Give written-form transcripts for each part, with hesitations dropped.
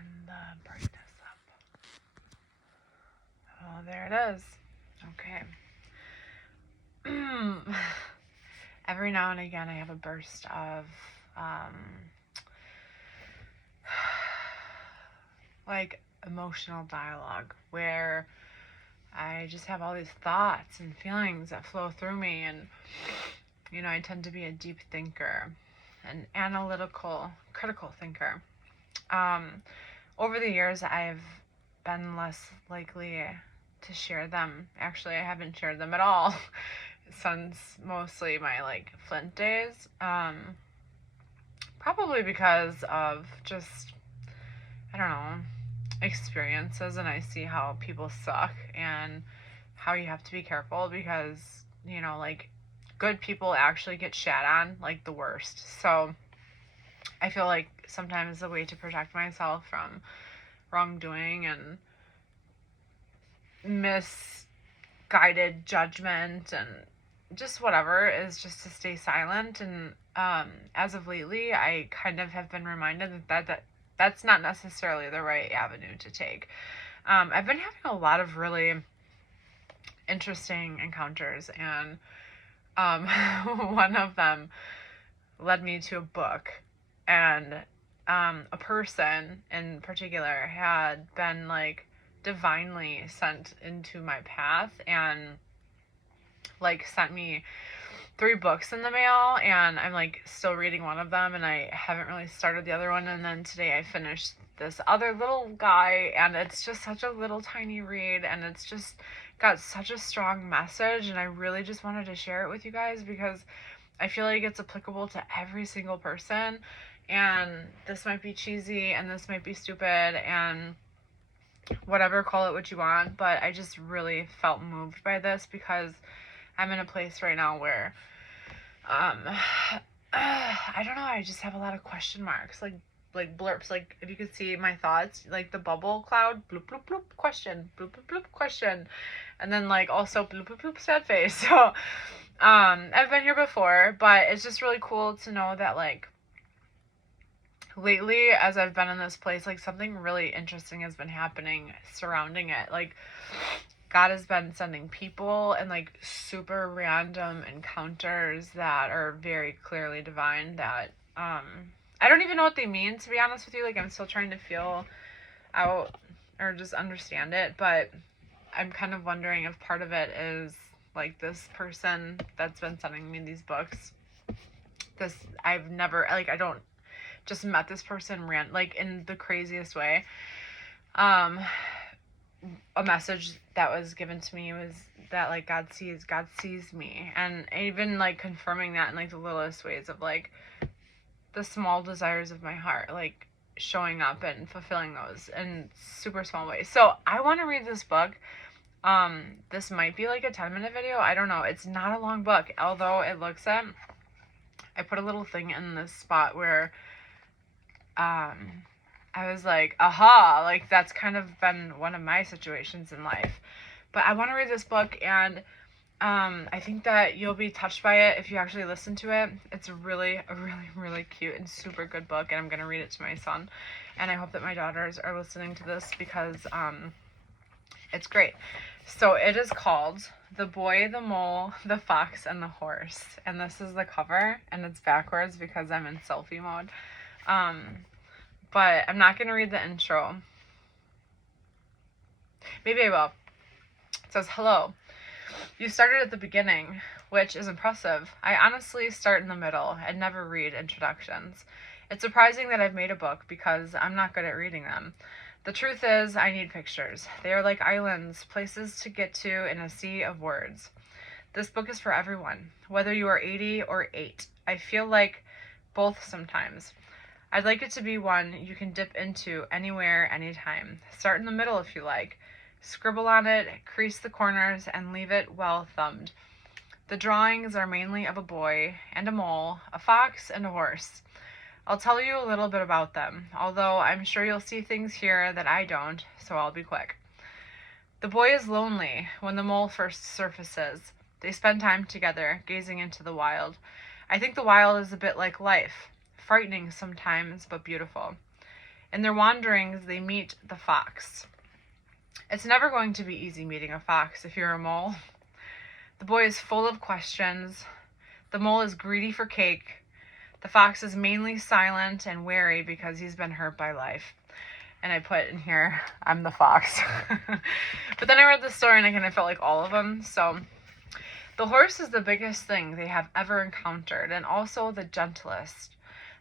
turn the brightness up. Oh, there it is. Okay. Every now and again, I have a burst of like emotional dialogue where I just have all these thoughts and feelings that flow through me. And, you know, I tend to be a deep thinker, an analytical, critical thinker. Over the years, I've been less likely to share them. Actually, I haven't shared them at all since mostly my like Flint days. Probably because of just, I don't know, experiences, and I see how people suck and how you have to be careful because, you know, like good people actually get shat on like the worst. So I feel like sometimes the way to protect myself from wrongdoing and misguided judgment and just whatever is just to stay silent. And as of lately, I kind of have been reminded that's not necessarily the right avenue to take. I've been having a lot of really interesting encounters, and one of them led me to a book, and a person in particular had been like divinely sent into my path and like sent me 3 books in the mail, and I'm like still reading one of them and I haven't really started the other one. And then today I finished this other little guy, and it's just such a little tiny read, and it's just got such a strong message, and I really just wanted to share it with you guys because I feel like it's applicable to every single person. And this might be cheesy and this might be stupid and whatever, call it what you want, but I just really felt moved by this because I'm in a place right now where I don't know, I just have a lot of question marks, like blurps, like if you could see my thoughts, like the bubble cloud, bloop bloop bloop, question, bloop bloop bloop, question, and then like also bloop bloop bloop, sad face. So I've been here before, but it's just really cool to know that like lately, as I've been in this place, like something really interesting has been happening surrounding it. Like God has been sending people and like super random encounters that are very clearly divine that I don't even know what they mean, to be honest with you. Like I'm still trying to feel out or just understand it, but I'm kind of wondering if part of it is like this person that's been sending me these books. This I've never like I don't just met this person like in the craziest way. A message that was given to me was that like God sees me, and even like confirming that in like the littlest ways of like the small desires of my heart, like showing up and fulfilling those in super small ways. So I want to read this book. This might be like a 10-minute video, I don't know. It's not a long book, although it looks at, I put a little thing in this spot where I was like, aha, like that's kind of been one of my situations in life. But I want to read this book, and I think that you'll be touched by it if you actually listen to it. It's a really cute and super good book, and I'm going to read it to my son. And I hope that my daughters are listening to this because it's great. So it is called The Boy, the Mole, the Fox, and the Horse. And this is the cover, and it's backwards because I'm in selfie mode. But I'm not going to read the intro. Maybe I will. It says, hello. You started at the beginning, which is impressive. I honestly start in the middle and never read introductions. It's surprising that I've made a book because I'm not good at reading them. The truth is, I need pictures. They are like islands, places to get to in a sea of words. This book is for everyone, whether you are 80 or 8. I feel like both sometimes. I'd like it to be one you can dip into anywhere, anytime. Start in the middle if you like. Scribble on it, crease the corners, and leave it well thumbed. The drawings are mainly of a boy and a mole, a fox and a horse. I'll tell you a little bit about them, although I'm sure you'll see things here that I don't, so I'll be quick. The boy is lonely when the mole first surfaces. They spend time together, gazing into the wild. I think the wild is a bit like life, frightening sometimes, but beautiful. In their wanderings, they meet the fox. It's never going to be easy meeting a fox if you're a mole. The boy is full of questions. The mole is greedy for cake. The fox is mainly silent and wary because he's been hurt by life. And I put in here, I'm the fox. But then I read the story and I kind of felt like all of them. So the horse is the biggest thing they have ever encountered, and also the gentlest.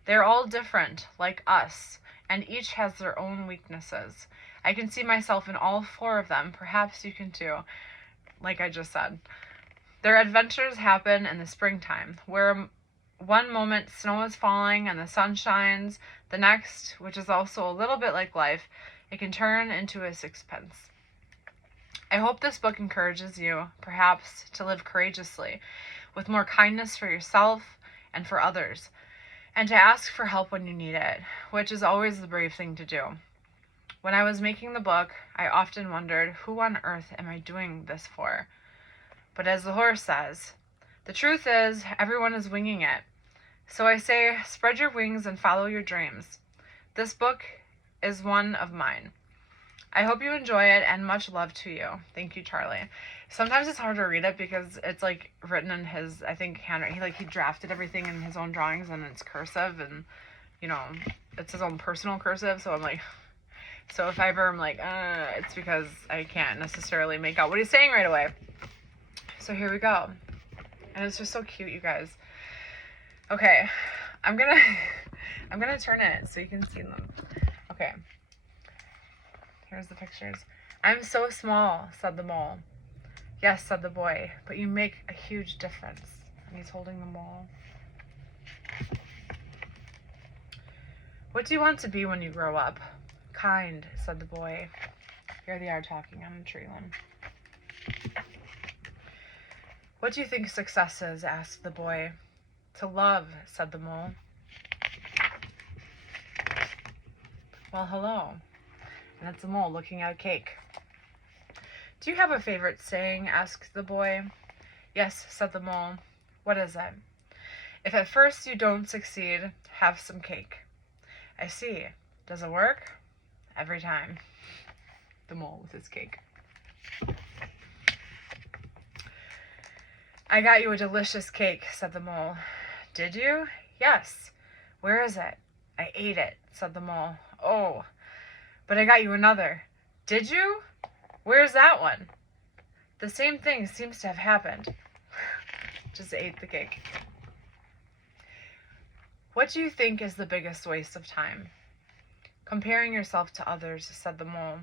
They're all different, like us, and each has their own weaknesses. I can see myself in all 4 of them. Perhaps you can too, like I just said. Their adventures happen in the springtime, where one moment snow is falling and the sun shines, the next, which is also a little bit like life, it can turn into a sixpence. I hope this book encourages you, perhaps, to live courageously, with more kindness for yourself and for others, and to ask for help when you need it, which is always the brave thing to do. When I was making the book, I often wondered, who on earth am I doing this for? But as the horse says, the truth is, everyone is winging it. So I say, spread your wings and follow your dreams. This book is one of mine. I hope you enjoy it, and much love to you. Thank you, Charlie. Sometimes it's hard to read it because it's like written in his, I think, handwriting. He drafted everything in his own drawings and it's cursive, and it's his own personal cursive. So I'm like, so if I ever am like, it's because I can't necessarily make out what he's saying right away. So here we go. And it's just so cute, you guys. Okay, I'm gonna turn it so you can see them. Okay, here's the pictures. I'm so small, said the mole. Yes, said the boy, but you make a huge difference. And he's holding the mole. What do you want to be when you grow up? Kind, said the boy. Here they are talking on a tree limb. What do you think success is? Asked the boy. To love, said the mole. Well, hello. And it's the mole looking at a cake. Do you have a favorite saying? Asked the boy. Yes, said the mole. What is it? If at first you don't succeed, have some cake. I see. Does it work? Every time. The mole with his cake. I got you a delicious cake, said the mole. Did you? Yes. Where is it? I ate it, said the mole. Oh, but I got you another. Did you? Where's that one? The same thing seems to have happened. Just ate the cake. What do you think is the biggest waste of time? Comparing yourself to others, said the mole.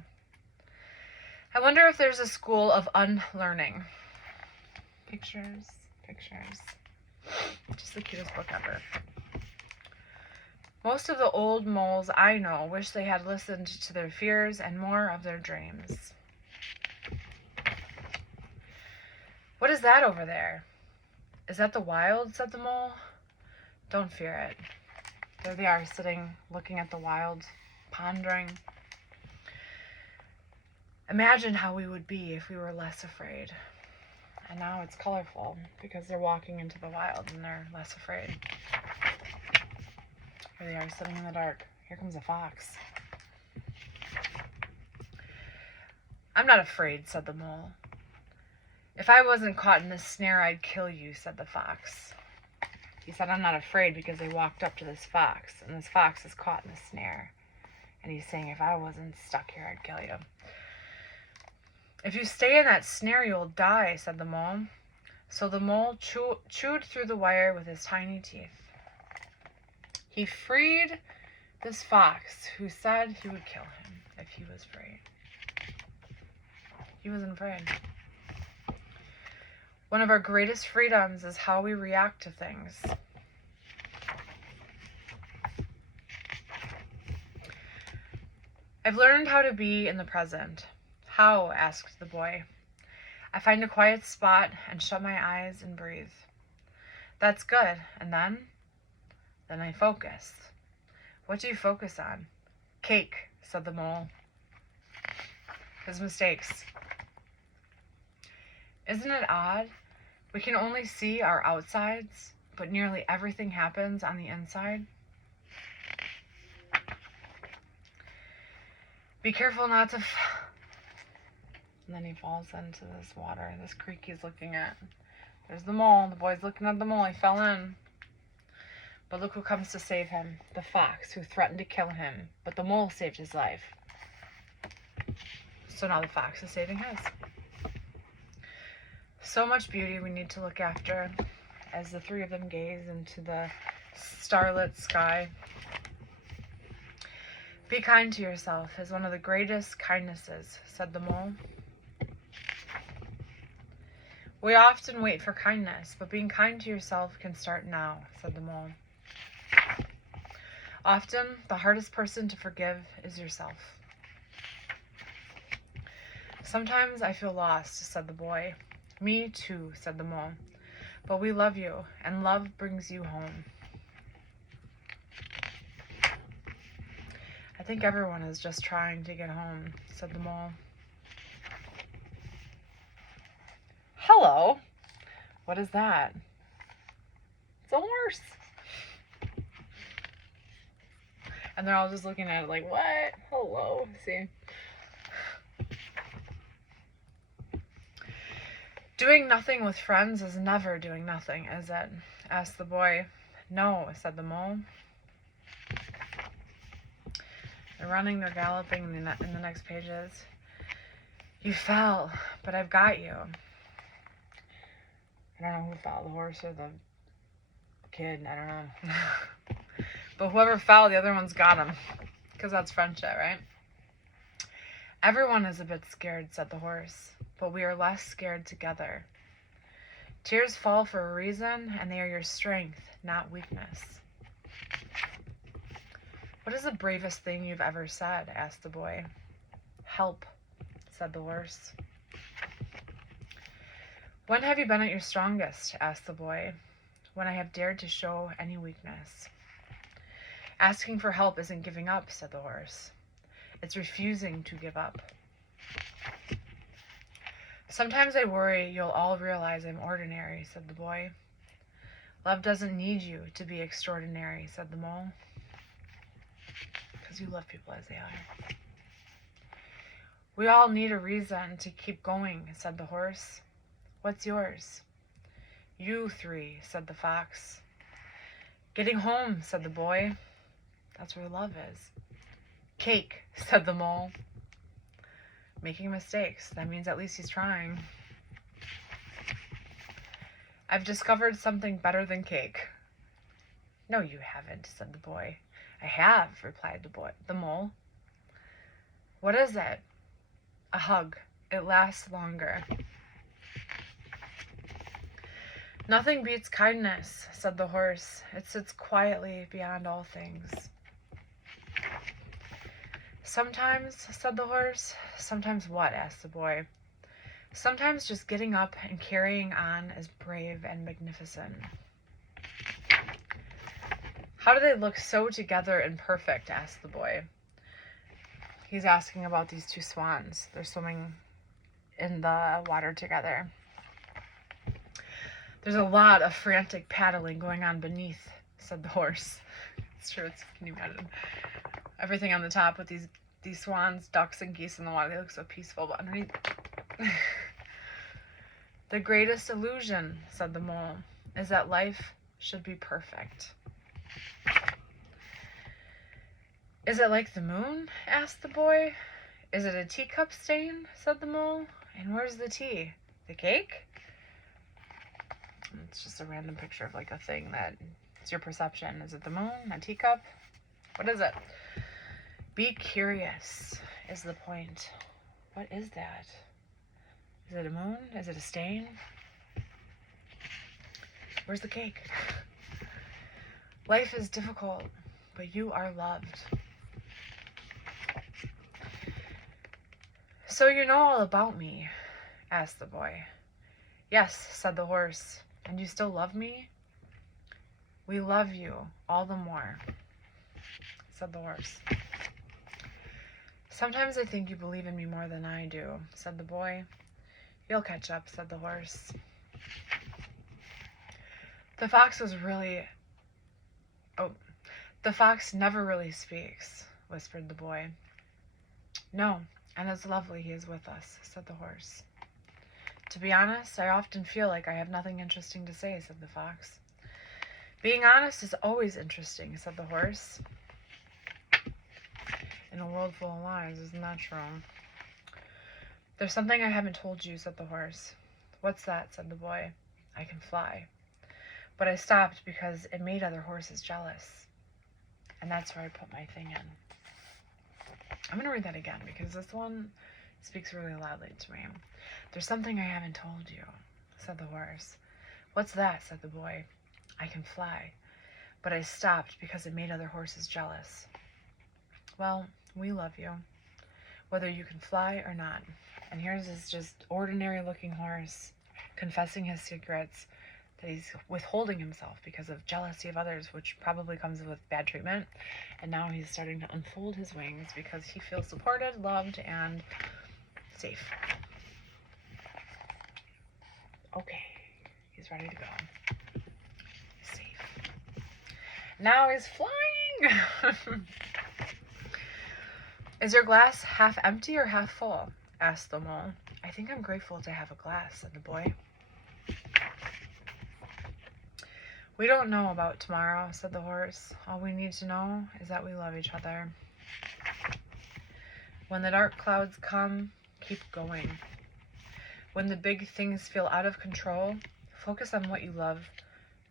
I wonder if there's a school of unlearning. Pictures. Just the cutest book ever. Most of the old moles I know wish they had listened to their fears and more of their dreams. What is that over there? Is that the wild? Said the mole. Don't fear it. There they are, sitting, looking at the wild, pondering. Imagine how we would be if we were less afraid. And now it's colorful because they're walking into the wild and they're less afraid. Here they are, sitting in the dark. Here comes a fox. I'm not afraid, said the mole. If I wasn't caught in this snare, I'd kill you, said the fox. He said, I'm not afraid because they walked up to this fox, and this fox is caught in the snare. And he's saying, if I wasn't stuck here, I'd kill you. If you stay in that snare, you'll die, said the mole. So the mole chewed through the wire with his tiny teeth. He freed this fox who said he would kill him if he was free. He wasn't afraid. One of our greatest freedoms is how we react to things. I've learned how to be in the present. How? Asked the boy. I find a quiet spot and shut my eyes and breathe. That's good. And then? Then I focus. What do you focus on? Cake, said the mole. His mistakes. Isn't it odd? We can only see our outsides, but nearly everything happens on the inside. Be careful not to... And then he falls into this water, this creek he's looking at. There's the mole. The boy's looking at the mole. He fell in. But look who comes to save him. The fox, who threatened to kill him. But the mole saved his life. So now the fox is saving his. So much beauty we need to look after as the three of them gaze into the starlit sky. Be kind to yourself is one of the greatest kindnesses, said the mole. We often wait for kindness, but being kind to yourself can start now, said the mole. Often, the hardest person to forgive is yourself. Sometimes I feel lost, said the boy. Me too, said the mole. But we love you, and love brings you home. I think everyone is just trying to get home, said the mole. Hello. What is that? It's a horse. And they're all just looking at it like, what? Hello. See? Doing nothing with friends is never doing nothing, is it? Asked the boy. No, said the mole. They're running, they're galloping in the next pages. You fell, but I've got you. I don't know who fell, the horse or the kid, I don't know. But whoever fell, the other one's got him. Because that's friendship, right? Everyone is a bit scared, said the horse, but we are less scared together. Tears fall for a reason, and they are your strength, not weakness. What is the bravest thing you've ever said? Asked the boy. Help, said the horse. When have you been at your strongest? Asked the boy. When I have dared to show any weakness. Asking for help isn't giving up, said the horse. It's refusing to give up. Sometimes I worry you'll all realize I'm ordinary, said the boy. Love doesn't need you to be extraordinary, said the mole. Because you love people as they are. We all need a reason to keep going, said the horse. What's yours? You three, said the fox. Getting home, said the boy. That's where love is. Cake, said the mole. Making mistakes. That means at least he's trying. I've discovered something better than cake. No, you haven't, said the boy. I have, replied the mole. What is it? A hug. It lasts longer. Nothing beats kindness, said the horse. It sits quietly beyond all things. Sometimes, said the horse. Sometimes what? Asked the boy. Sometimes just getting up and carrying on is brave and magnificent. How do they look so together and perfect? Asked the boy. He's asking about these two swans. They're swimming in the water together. There's a lot of frantic paddling going on beneath, said the horse. It's true. Can you imagine? Everything on the top with these swans, ducks, and geese in the water. They look so peaceful, but underneath... The greatest illusion, said the mole, is that life should be perfect. Is it like the moon? Asked the boy. Is it a teacup stain? Said the mole. And where's the tea? The cake? It's just a random picture of like a thing that it's your perception. Is it the moon? A teacup? What is it? Be curious is the point. What is that? Is it a moon? Is it a stain? Where's the cake? Life is difficult, but you are loved. So you know all about me? Asked the boy. Yes, said the horse. And you still love me? We love you all the more, said the horse. Sometimes I think you believe in me more than I do, said the boy. You'll catch up, said the horse. The fox never really speaks, whispered the boy. No, and it's lovely he is with us, said the horse. To be honest, I often feel like I have nothing interesting to say, said the fox. Being honest is always interesting, said the horse. In a world full of lies, isn't that true? There's something I haven't told you, said the horse. What's that, said the boy. I can fly. But I stopped because it made other horses jealous. And that's where I put my thing in. I'm going to read that again because this one speaks really loudly to me. There's something I haven't told you, said the horse. What's that, said the boy. I can fly. But I stopped because it made other horses jealous. Well, we love you, whether you can fly or not. And here's this just ordinary looking horse confessing his secrets, that he's withholding himself because of jealousy of others, which probably comes with bad treatment. And now he's starting to unfold his wings because he feels supported, loved, and safe. Okay, he's ready to go. Safe. Now he's flying! Is your glass half empty or half full? Asked the mole. I think I'm grateful to have a glass, said the boy. We don't know about tomorrow, said the horse. All we need to know is that we love each other. When the dark clouds come, keep going. When the big things feel out of control, focus on what you love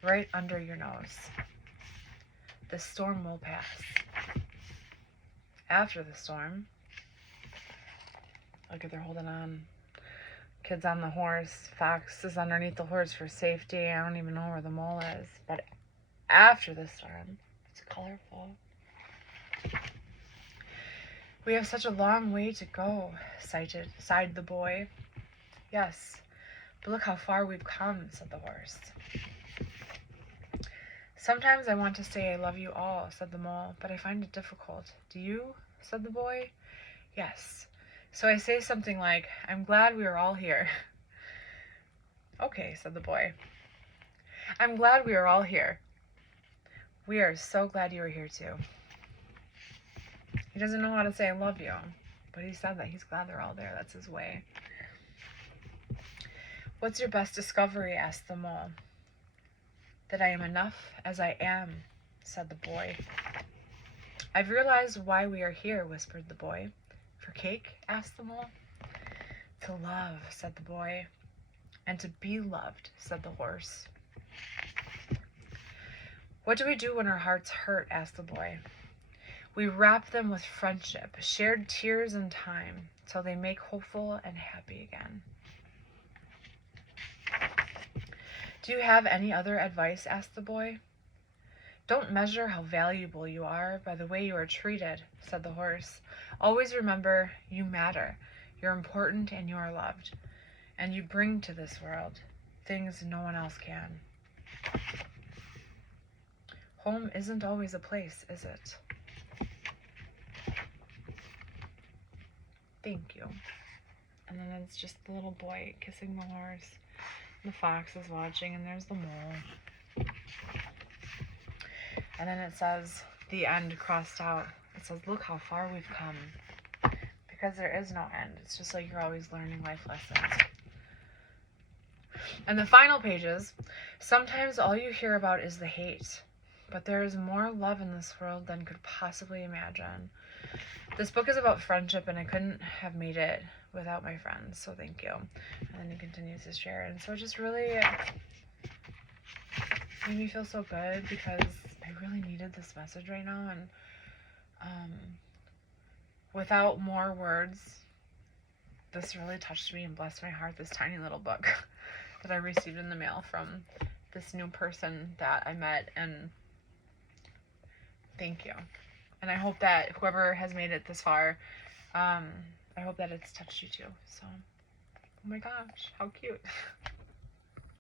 right under your nose. The storm will pass. After the storm, look, they're holding on. Kid's on the horse. Fox is underneath the horse for safety. I don't even know where the mole is. But after the storm, it's colorful. We have such a long way to go, sighed the boy. Yes, but look how far we've come, said the horse. Sometimes I want to say I love you all, said the mole, but I find it difficult. Do you? Said the boy. Yes. So I say something like, I'm glad we are all here. Okay, said the boy. I'm glad we are all here. We are so glad you are here too. He doesn't know how to say I love you, but he said that he's glad they're all there. That's his way. What's your best discovery? Asked the mole. That I am enough as I am, said the boy. I've realized why we are here, whispered the boy. For cake? Asked the mole. To love, said the boy. And to be loved, said the horse. What do we do when our hearts hurt? Asked the boy. We wrap them with friendship, shared tears and time, till they make hopeful and happy again. Do you have any other advice? Asked the boy. Don't measure how valuable you are by the way you are treated, said the horse. Always remember you matter, you're important, and you are loved. And you bring to this world things no one else can. Home isn't always a place, is it? Thank you. And then it's just the little boy kissing the horse. The fox is watching, and there's the mole. And then it says, the end crossed out. It says, look how far we've come. Because there is no end. It's just like you're always learning life lessons. And the final pages, sometimes all you hear about is the hate. But there is more love in this world than could possibly imagine. This book is about friendship, and I couldn't have made it without my friends, so thank you. And then he continues to share. And so it just really made me feel so good because I really needed this message right now. And without more words, this really touched me and blessed my heart, this tiny little book that I received in the mail from this new person that I met. And thank you. And I hope that whoever has made it this far, I hope that it's touched you too. So, oh my gosh, how cute.